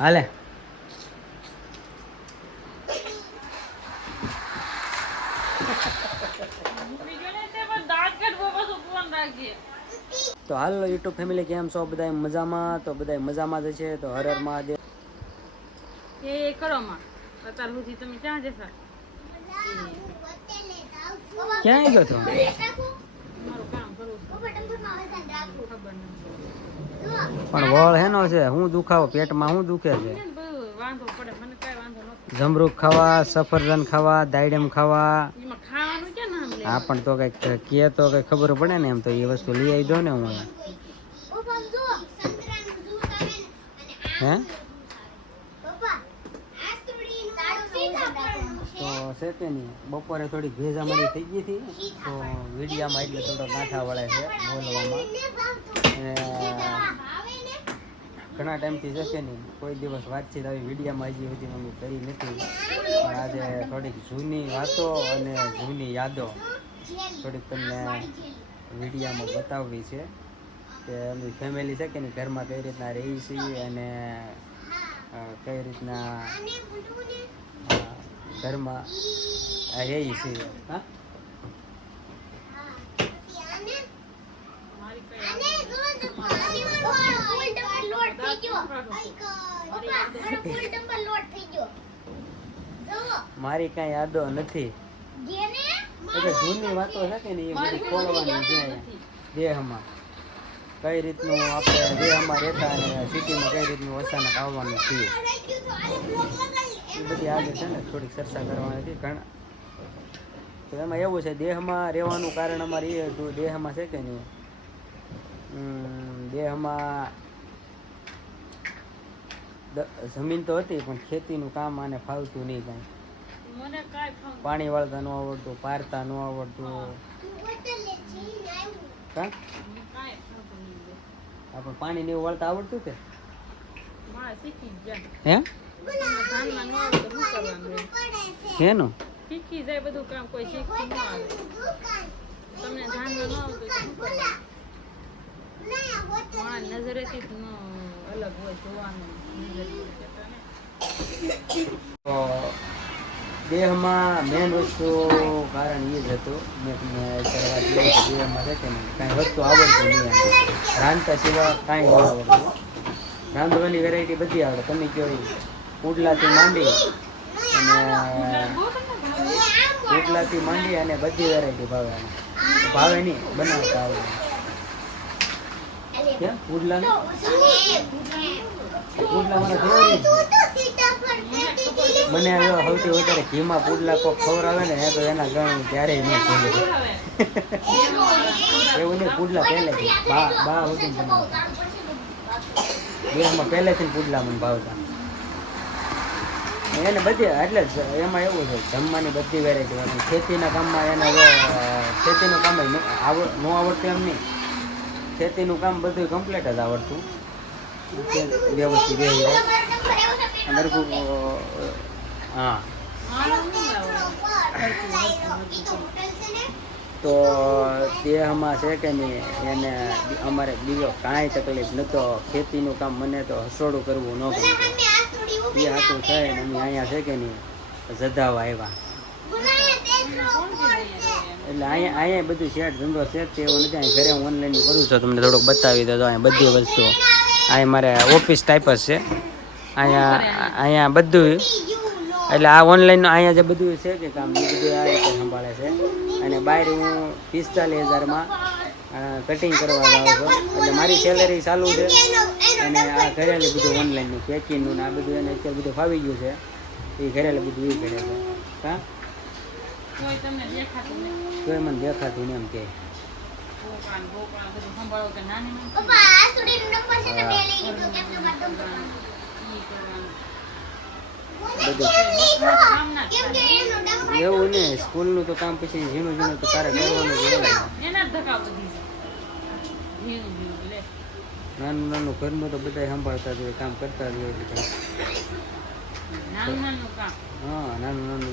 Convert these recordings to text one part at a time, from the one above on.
હાલે તો હાલો YouTube family કેમ છો બધા મજામાં? તો બધા મજામાં જ છે. તો હર હર મહાદેવ. એ કરો માં અત્યાર સુધી તમે ક્યાં જશા? ક્યાં ગયો તો? મારું કામ કરું છું. ખબર નથી. પણ વળ હેનો છે? હું દુખાવો પેટમાં હું દુખે છે? વાંધો પડે મને કઈ વાંધો નથી. જમરૂખ ખાવા, સફરજન ખાવા, દાયડમ ખાવા. એમાં ખાવાનું ક્યાં નામ લે? હા પણ તો કઈ કે તો કઈ ખબર પડે ને. એમ તો એ વસ્તુ લઈ આવી દો ને હું. હે તો છે કે નહીં બપોરે થોડી ભેજ અમારી થઈ ગઈ હતી તો વિડીયામાં એટલે થોડો ગાંઠા વળે છે બોલવામાં. ઘણા ટાઈમથી છે કે નહીં કોઈ દિવસ વાતચીત આવી વિડીયામાં હજી સુધી મમ્મી કરી નથી. પણ આજે થોડીક જૂની વાતો અને જૂની યાદો થોડીક તમને વિડીયામાં બતાવવી છે કે અમે ફેમિલી છે કે નહીં ઘરમાં કઈ રીતના રહી છીએ અને કઈ રીતના ઘરમાં રહી છીએ. હા મારી કઈ યાદો નથી. એટલે જૂની વાતો છે કે નહીં એ બધી ખોલવાની છે દેહમાં. કઈ રીતનું આપણે દેહમાં રહેતા અને સિટીમાં કઈ રીતનું અચાનક આવવાનું થયું એ બધી આજે છે ને થોડીક ચર્ચા કરવાની હતી. ઘણા તો એમાં એવું છે દેહમાં રહેવાનું કારણ અમારે એ હતું દેહમાં છે કે નહીં દેહમાં જમીન તો હતી પણ ખેતીનું કામ આને ફાવતું નહીં કાંઈ. પાણી વાળતા ન આવડતું, પારતા ન આવડતું. હા પણ પાણી ને એવું વાળતા આવડતું કે હે શેનું શીખી જાય બધું કામ કોઈ શીખતું ન આવે. તમને ધ્યાનમાં ન આવતું તો શું કરવાનું? નજરેથી જ અલગ હોય જોવાનું. તો દેહમાં મેન વસ્તુ કારણ એ જ હતું મેં તમને કરવા જોઈએ કે દેહમાં છે કે નહીં કાંઈ વસ્તુ આવડતું નહીં. રાંધતા સિવાય કાંઈ ન આવડતું. રાંધવાની વેરાયટી બધી આવડે. તમે કહો પુડલાથી માંડી અને બધી વેરાયટી ભાવે. ભાવે નહીં બનાવતા આવડે. કેમ પુડલા મને ફેવરેટ છે. મને સૌથી વધારે ઘીમાં પુડલા કોક ખવડાવે ને તો એના ગણ ક્યારેય નહીં ભૂલે. એવું નહીં પુડલા પહેલેથી બા સુધી બનાવતા. દેહમાં પહેલેથી પુડલા મને ભાવતા. એને બધી એટલે એમાં એવું છે જમવાની બધી વેરાયટી હોય. ખેતીના કામમાં એને ખેતીનું કામ ન આવડતું એમ નહીં. ખેતીનું કામ બધું કમ્પ્લીટ જ આવડતું વ્યવસ્થિત હા. તો દેહમાં છે કે નહીં એને અમારે બીજો કાંઈ તકલીફ નહોતો. ખેતીનું કામ મને તો હસોડું કરવું ન ગમતું. એ હાથું થાય ને અમે અહીંયા છે કે નહીં જધાવા આવ્યા. એટલે અહીંયા બધું સેટ ધંધો સેટ છે એવું નથી. અહીં ઘરે હું ઓનલાઈન કરું છું. તમને થોડુંક બતાવી દો. અહીંયા બધી વસ્તુ અહીંયા મારે ઓફિસ ટાઈપ જ છે. અહીંયા બધું એટલે આ ઓનલાઈનનું અહીંયા જે બધું છે કે કામ એ બધું આ રીતે સંભાળે છે. અને બહાર હું 45,000માં કટિંગ કરવા જાઉં છું. એટલે મારી સેલેરી ચાલુ છે. અને આ ઘરેલું બધું ઓનલાઈનનું પેકિંગનું ને આ બધું એને અત્યારે બધું ફાવી ગયું છે. એ ઘરેલું બધું એ કરે છે. હા તો એ મને દેખાતું ને એમ કે એવું ને સ્કૂલનું તો કામ પછી ઝીણું ઝીણું તો તારે કરવાનું જ હોય. નાનું નાનું ઘરનું તો બધા સંભાળતા જ હોય કામ કરતા જ હોય. હા નાનું નાનું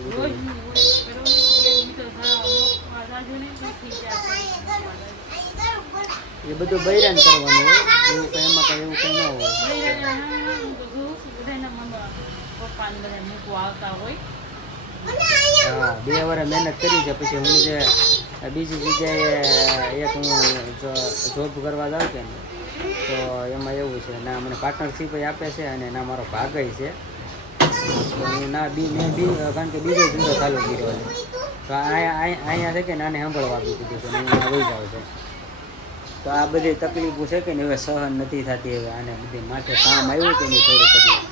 એ બધું બૈરાન કરવાનું હોય. એવું કઈ એમાં કઈ એવું કઈ ન હોય. ને બધા મૂકવા આવતા હોય. હા 2 વર્ષ મહેનત કરી છે. પછી હું જે બીજી જગ્યાએ એક હું જોબ કરવા જાઉં કે ને તો એમાં એવું છે ના મને પાર્ટનરશીપ આપે છે અને ના મારો ભાગય છે. તો હું ના કારણ કે બીજો ધંધો ચાલુ કર્યો છે. તો અહીંયા છે કે નાને સાંભળવા આપી દીધું છે હું ત્યાં વહી જાઉં છું. તો આ બધી તકલીફો છે કે ને હવે સહન નથી થતી. હવે આને બધી માથે કામ આવ્યું કે નહીં થોડું તકલીફ.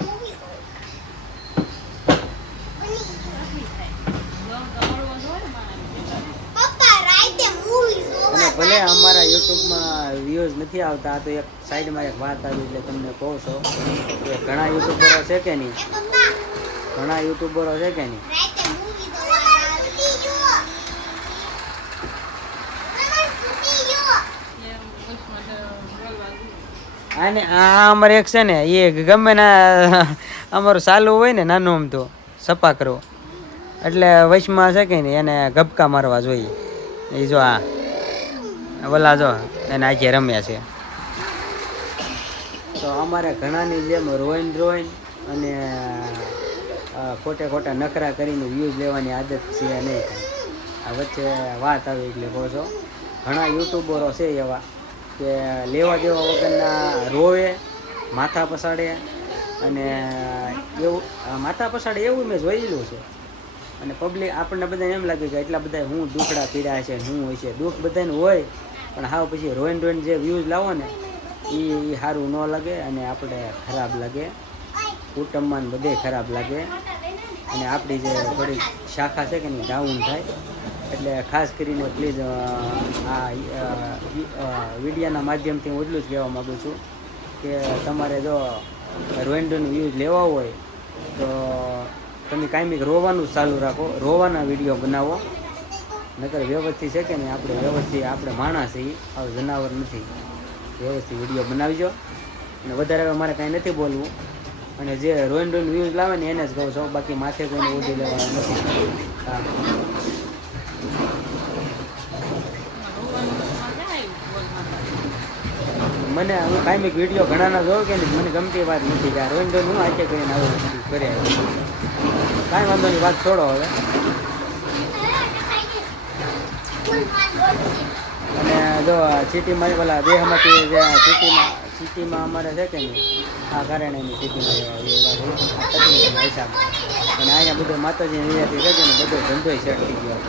અને ભલે અમારા યુટ્યુબમાં વ્યૂઝ નથી આવતા. આ તો એક સાઈડમાં એક વાત આવી એટલે તમને કહું છો કે ઘણા યુટ્યુબરો છે કે નહીં અને આ અમારે એક છે ને એ ગમે ના અમારું ચાલુ હોય ને નાનું આમ તો સપા કરો એટલે વચમાં છે કે નહીં એને ગબકા મારવા જોઈએ. એ જો આ ઓલા જો એને આજે રમ્યા છે. તો અમારે ઘણાની જેમ રોઈન અને ખોટા નખરા કરીને વ્યૂઝ લેવાની આદત છે નહીં. આ વચ્ચે વાત આવી એટલે કહો છો ઘણા યુટ્યુબરો છે એવા કે લેવા દેવા વગરના રોવે, માથા પસાડે અને એવું માથા પસાડે એવું મેં જોયેલું છે. અને પબ્લિક આપણને બધાને એમ લાગે કે એટલા બધા હું દુખડા પીડા છે શું હોય છે. દુઃખ બધાને હોય પણ હાવ પછી રોઈન જે વ્યૂઝ લાવો ને એ સારું ન લાગે અને આપણે ખરાબ લાગે, કુટુંબમાં બધે ખરાબ લાગે અને આપણી જે થોડીક શાખા છે કે નહીં ડાઉન થાય. એટલે ખાસ કરીને પ્લીઝ આ વિડીયોના માધ્યમથી હું એટલું જ કહેવા માગું છું કે તમારે જો રોઈન વ્યૂઝ લેવા હોય તો તમે કાયમિક રોવાનું જ ચાલુ રાખો, રોવાના વિડીયો બનાવો. નકર વ્યવસ્થિત છે કે નહીં આપણે વ્યવસ્થિત આપણે માણસ છીએ, હવે જનાવર નથી. વ્યવસ્થિત વિડીયો બનાવજો અને વધારે હવે મારે કાંઈ નથી બોલવું. અને જે રોઈન વ્યૂઝ લાવે ને એને જ કહું છું, બાકી માથે કોઈને ઉડી લેવાનું નથી. હા મને હું કાયમિક વિડીયો ઘણાના જોઉં કે નહીં મને ગમતી વાત નથી કે રોઈન હું આજે કરીને આવું કરે. કાંઈ વાંધો નહીં, વાત છોડો હવે. અને જો સિટીમાં પેલા દેહમાંથી જે સિટીમાં અમારે છે કે નહીં આ કારણે એની સિટીમાં તકલીફના હિસાબે અને અહીંયા બધો માતાજીની નિયાથી છે કે ને બધો ધંધો સેટ થઈ ગયો.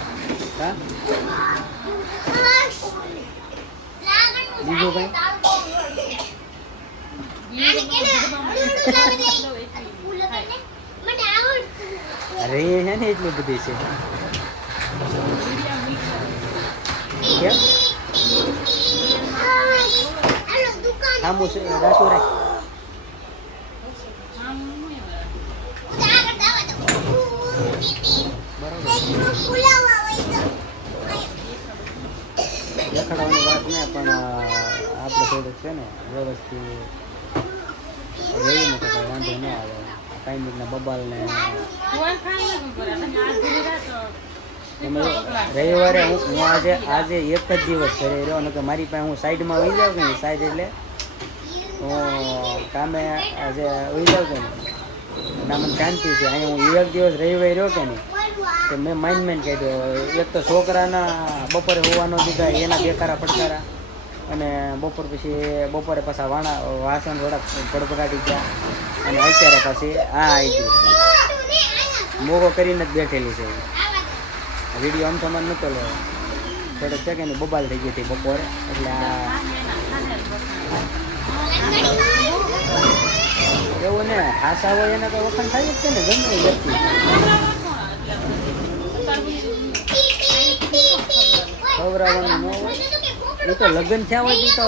હા બીજું કંઈ અરે હે ને એટલી બધી છે કેમ આમું છે રાસુ રાખ દેખાડવાની વાત ને પણ આપણે થોડુંક છે ને વ્યવસ્થિત રહીએ ને તો કંઈ વાંધો ન આવે. કાયમિકના બબાલને રવિવારે હું આજે એક જ દિવસ ઘરે રહ્યો ને કે મારી પાસે હું સાઈડમાં વહી જાઉં કે નહીં સાઈડ એટલે હું કામે આજે વહી જાઉં કે નહીં ના મને શાંતિ છે. અહીંયા હું એક દિવસ રવિવારે રહ્યો કે નહીં તો મેં માઇન્ડ કાઢ્યો. એક તો છોકરાના બપોરે હોવાનો દીધા એના બેકારા પડકારા અને બપોરે પાછા વાસણ થોડાક પડપડાટી ગયા અને અત્યારે પાછી આ આવી ગયું મોગો કરીને જ બેઠેલી છે. વિડીયો આમ તો મને નહોતો લેવો થોડોક છે કે નહીં બબાલ થઈ ગઈ હતી બપોરે એટલે આ એવું ને આશા હોય એને તો વખાણ થાય જ છે ને ગમે વ્યક્તિ ખવડાવવાનું ન હોય એ તો લગ્ન થયા હોય તો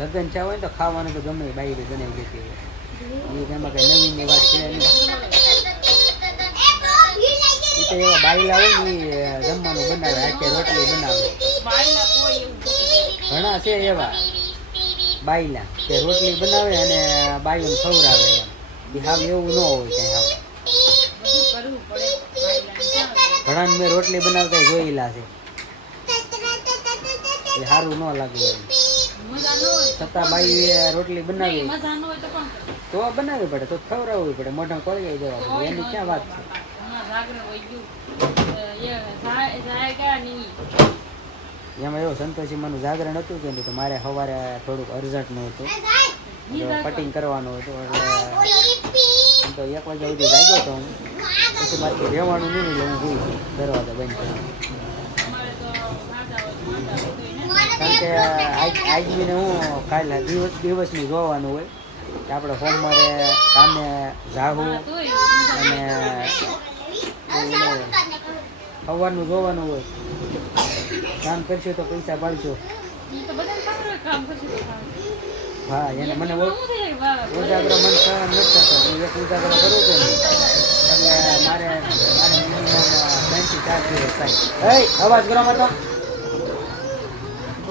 લગ્ન થયા હોય તો ખાવાનું તો ગમે બાયરી બનાવી દેતી હોય એમાં કઈ નવીનની વાત છે નહીં. એ તો એવા બાયલા હોય ને એ જમવાનું બનાવે આખે રોટલી બનાવે. ઘણા છે એવા બાયલા કે રોટલી બનાવે અને બાયું ખવડાવે એમ હાવ એવું ન હોય કઈ હાવ. ઘણા મેં રોટલી બનાવતા જોયેલા છે એ સારું ન લાગે એમ. મજા ન હોય છતાં બાઈ રોટલી બનાવી નહીં, મજા ન હોય તો પણ તો બનાવવી પડે, તો ખવડાવવી પડે, મોઢા કોળી દેવા પડે, એની ક્યાં વાત છે. હમણાં જાગરણ હોય ગયું જાય ગયા નહીં. એમાં એવું સંતોષીમાનું જાગરણ હતું કે નહીં, તો મારે સવારે થોડુંક અર્જન્ટનું હતું, કટિંગ કરવાનું હતું, એટલે તો 1 વાગ્યા સુધી જાગ્યો હતો હું. પછી મારે રહેવાનું નહીં, એટલે હું ભૂલ દરવાજા બંધ કર્યો. અમારે તો રાજા હોય કારણ કે આજમીને હું કાલે દિવસનું જોવાનું હોય કે આપણે સોમવારે કામે જાવું અને સવારનું જોવાનું હોય. કામ કરશો તો પૈસા પાડશો. તો બધાને ખબર હોય કામ કરશે તો કામ. હા, એને મને શું થાય વાહ, ઉજાગરો મન સહન નથી થતો. હું એક ઉજાગરો કરું છું ને એટલે મારે મિનિમમ 3 થી 4 દિવસ થાય. અવાજ કરો મત.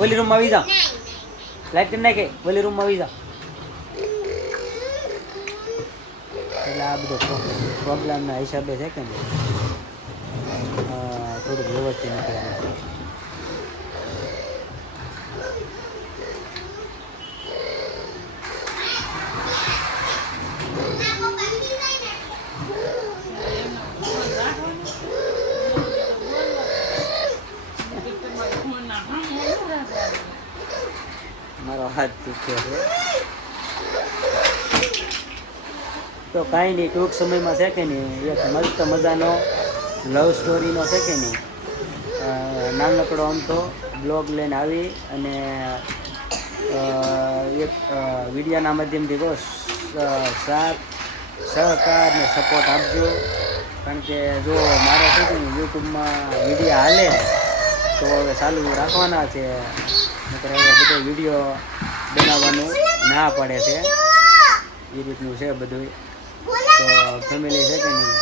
ઓલી રૂમમાં આવી જાઓ, લાઈટ કરી નાખે, ઓલી રૂમમાં આવી જાઓ. એટલે આ બધો પ્રોબ્લેમના હિસાબે છે કે નહીં, થોડુંક વ્યવસ્થિત નથી. મારો હાથ દુખ્યો છે. તો કાંઈ નહીં, ટૂંક સમયમાં છે કે નહીં એક મસ્ત મજાનો લવ સ્ટોરીનો છે કે નહીં નાનકડો આમ તો બ્લોગ લઈને આવી અને એક વિડીયોના માધ્યમથી બહુ સાથ સહકાર ને સપોર્ટ આપજો. કારણ કે જો મારે શું છે ને યુટ્યુબમાં વિડીયો હાલે તો હવે ચાલુ રાખવાના છે, નકર હવે બધો વિડીયો બનાવવાનું ના પડે છે. એ રીતનું છે બધું. તો ફેમિલી છે કે નહીં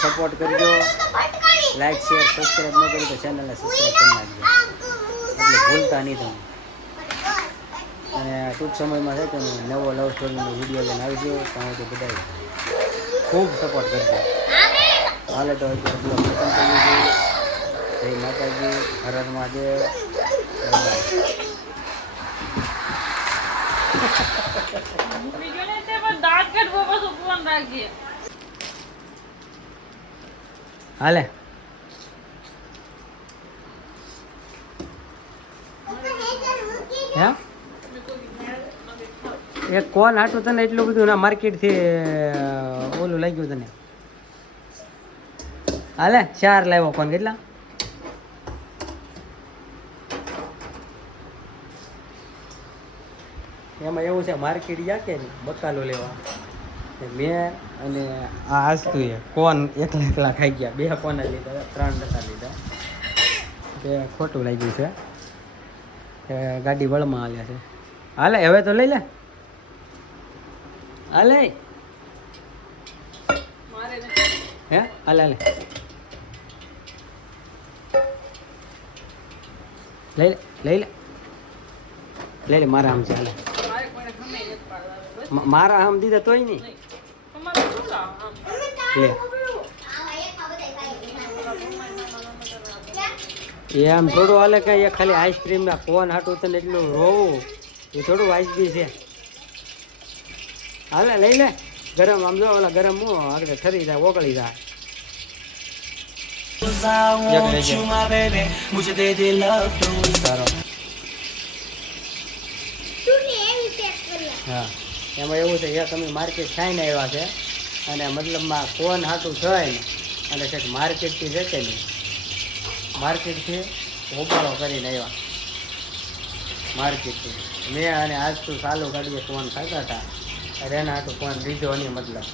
સપોર્ટ કરજો. લાઈક શેર સબસ્ક્રાઈબ ન કરી તો ચેનલને સબસ્ક્રાઈબ કરી નાખજો, એટલે ભૂલતા નહીં તમે. અને ટૂંક સમયમાં છે કે નવો લવ સ્ટોરીનો વિડીયો લઈને આવજો. ત્યાં તો બધા ખૂબ સપોર્ટ કરજો. હાલે તો અત્યારે બ્લોગ ખતમ કરી દીધું. જય માતાજી, હર હર મહાદેવ. મૂકી ગયો ને તે પણ દાંત કાઢવો પાછું ફોન રાખજે. હાલે હે એક કોણ હાટું તને એટલું બધું ના માર્કેટથી ઓલું લાગ્યું તને? હાલે 4 લાવ્યો કોણ, કેટલા? એમાં એવું છે માર્કેટ ગયા કે બકાલો લેવા મેં અને આ હાસતું એ કોણ એકલા ખાઈ ગયા. 2 કોણ લીધા, 3 ટકા લીધા. તે ખોટું લાગ્યું છે. ગાડી વળમાં હાલે છે. હાલે હવે તો લઈ લે. હાલે મારે ને હે હાલે હાલે લઈ લે લઈ લે લઈ લે. મારા આમ છે હાલે. મારે કોઈને ગમે જ પાડવા બસ મારા આમ દીધા તોય નહીં નહીં. તમારે શું લાવ આમ લે. એ આમ થોડું હાલે કે એ ખાલી આઈસ્ક્રીમ ના કોણ હાટું તને એટલું રોવું એ થોડું વાજબી છે. હાલે લઈ લે. ગરમ આમ જો ઓલા ગરમ હું આગળ ઠરી જાય, ઓગળી જાય. હા, એમાં એવું છે એક અમે માર્કેટ ખાઈને આવ્યા છે અને મતલબમાં કોણ હાટું થાય ને અને કંઈક માર્કેટથી છે કે નહીં માર્કેટથી હોબાળો કરીને આવ્યા માર્કેટથી. મેં અને આજ તો ચાલુ ગાડીએ કોણ ખાતા હતા અને એના હાટું કોણ લીધો નહીં. મતલબ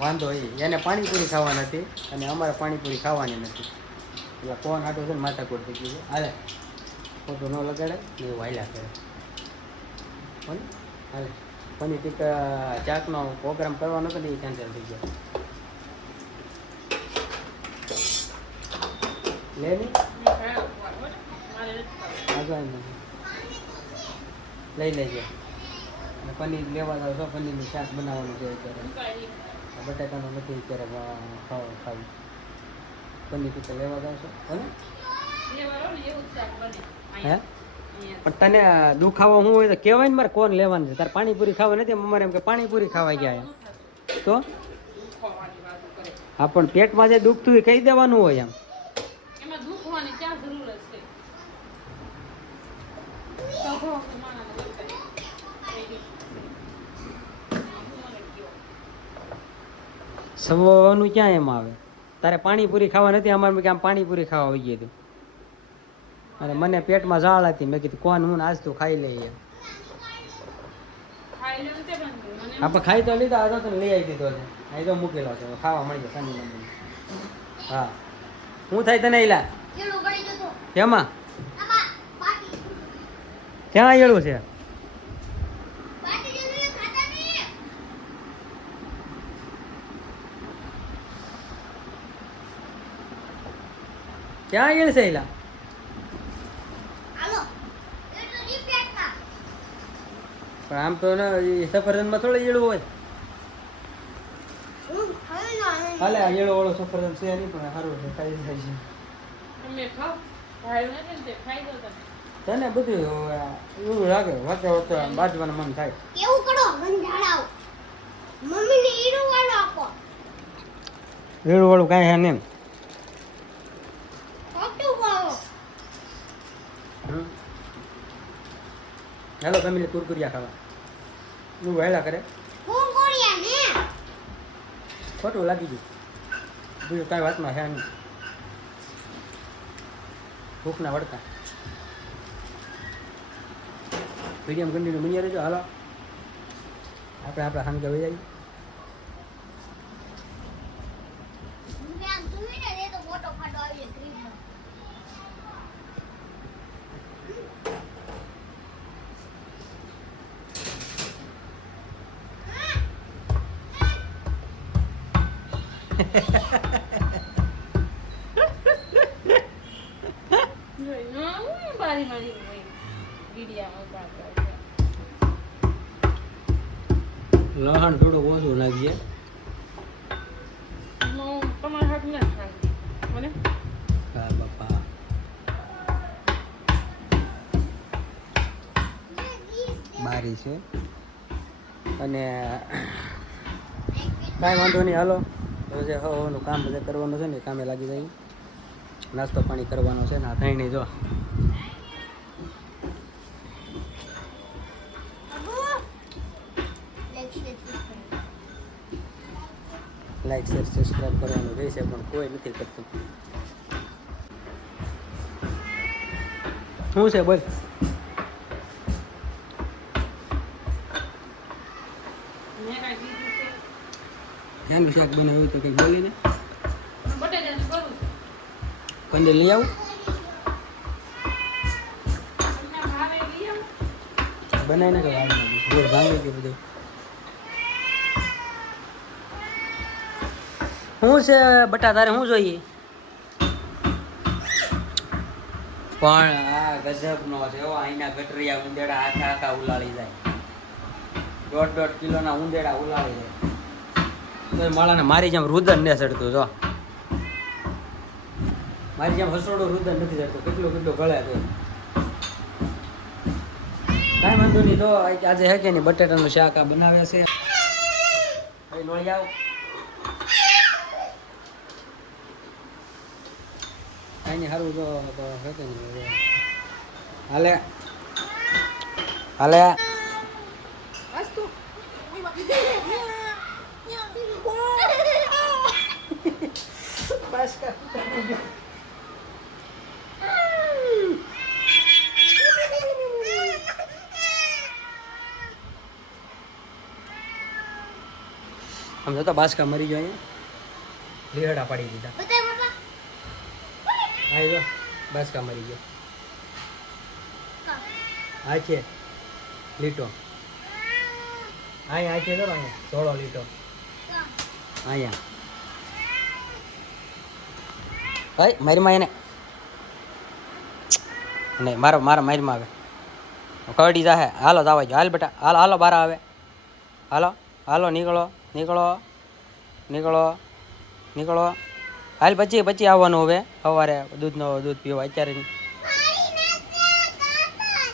વાંધો એને પાણીપુરી ખાવા નથી અને અમારે પાણીપુરી ખાવાની નથી, એટલે કોણ હાટું છે ને માથાકૂટ થઈ ગયું છે. હાલે ખોટું ન લગાડે ને એવું હાલ્યા કરે. પણ હાલે પનીર ટીકા ચાકનો પ્રોગ્રામ કરવાનો હતો ને એ કેન્સલ થઈ ગયો. લે નહીં આગળ લઈ લેજો. અને પનીર લેવા જાવ છો, પનીરનું શાક બનાવવાનું છે અત્યારે. બટાકાનું નથી અત્યારે ખાવું. પનીર ટીકા લેવા જાવ છો, હે લેવાનો ને એવું જ શાક બને હે અહીંયા પણ તને દુખાવો શું હોય તો કહેવાય ને મારે કોણ લેવાનું છે તારે પાણીપુરી ખાવા નથી અમારે એમ કે પાણીપુરી ખાવા ગયા એમ તો દુખવાની વાતો કરે હા પણ પેટમાં જે દુખતું હોય કહી દેવાનું હોય એમ એમાં દુખવાની ક્યાં જરૂર છે સભો માણસ લખાય સવાનું ક્યાં એમ આવે તારે પાણીપુરી ખાવા નથી અમારે કે આમ પાણીપુરી ખાવા હોઈ ગયું અને મને પેટમાં ઝાળ હતી મેં કીધું કોણ હું આજ તો ખાઈ લઈએ ખાઈ લે તે બંધ મને આપણે ખાઈ તો લીધા હતા તો લઈ આવી દીધો છે અહીં તો મૂકેલો છે હવે ખાવા મળી જાય શનિ મંદિર હા શું થાય તને એલા કેમાં ક્યાં એળું છે ક્યાં એળ છે એલા પણ આમ તો સફરજનમાં થોડું એળું હોય હાલે આ એળો વાળો સફરજન છે નહીં પણ સારું છે ખાઈ જાય છે તમે ખાઓ ભાઈ નથી ને તે ખાઈ દો તમે તને બધું એવું લાગે વાંચો વાંચો બાજવાનું મન થાય કેવું કરો ગંધાડાવ મમ્મીને ઈડો વાળો આપો એળું વાળું કાંઈ હે ને એમ ખોટું બોલો હેલો ફેમિલી કુરકુરિયા ખાવા એવું વહેલા કરે હું ગોળિયા ને ખોટું લાગી ગયું બીજું કાંઈ વાતમાં છે નહીં ભૂખના વળતા મીડિયમ કન્ટિન્યુ બની રહેજો હાલો આપણે સાંજે વહી જઈએ મેં આમ જોઈને એ તો મોટો ફાટો આવી ક્રીમનો બારી મારી ગીડિયામાં પાક લહણ થોડું ઓછું લાગીએ તમારા હાથ ના ખાય મને હા બાપા બારી છે અને કાંઈ વાંધો નહીં હાલો હવે જે હવાનું કામ બધા કરવાનું છે ને એ કામે લાગી જાય નાસ્તો પાણી કરવાનો છે ને આ થઈ નહીં જો લાઈક શેર સબસ્ક્રાઈબ કરવાનું રહે છે પણ કોઈ નથી કરતું શું છે બોલ મેં કાંઈ કીધું છે શાનું શાક બનાવ્યું તો કંઈક બોલીને બટેટાનું કરું છું કંદે લઈ આવું તમને ભાવે લઈ આવો બનાવી નાખો ગોળ ભાંગી ગયું બધું શું છે બટા તારે શું જોઈએ પણ આ ગજબનો છે હો અહીંના ગટરિયા ઉંદેડા આખા આખા ઉલાળી જાય 1.5 કિલોના ઉંદેડા ઉલાળી જાય તો માળાને મારી જેમ રુદન ને ચડતું જો મારી જેમ હસોડું રુદન નથી ચડતું કેટલું કેટલું ગળે તો કાંઈ વાંધો નહીં તો આજે હે કે નહીં બટેટાનું શાક આ બનાવે છે ભાઈ નોળી આવ કાંઈ નહીં સારું તો હે કે નહીં હાલે હાલે અસ્તુ બસ આમ તો બાસકા મરી ગયો અહીંયા લીહડા પાડી દીધા બતાય બાપા હા જો બાસકા મરી ગયો આ છે લીટો અહીંયા આ છે જો અહીંયા ધોળો લીટો અહીંયા ભાઈ મારીમાં એને નહીં મારો મારીમાં આવે કવડી જાહે હાલો જાવા જો હાલ બેટા હાલો હાલો બાર આવે હાલો હાલો નીકળો નીકળો નીકળો નીકળો હાલ પછી પછી આવવાનું હવે સવારે દૂધ પીવા અત્યારે નહીં. પાણી નથી કાકા.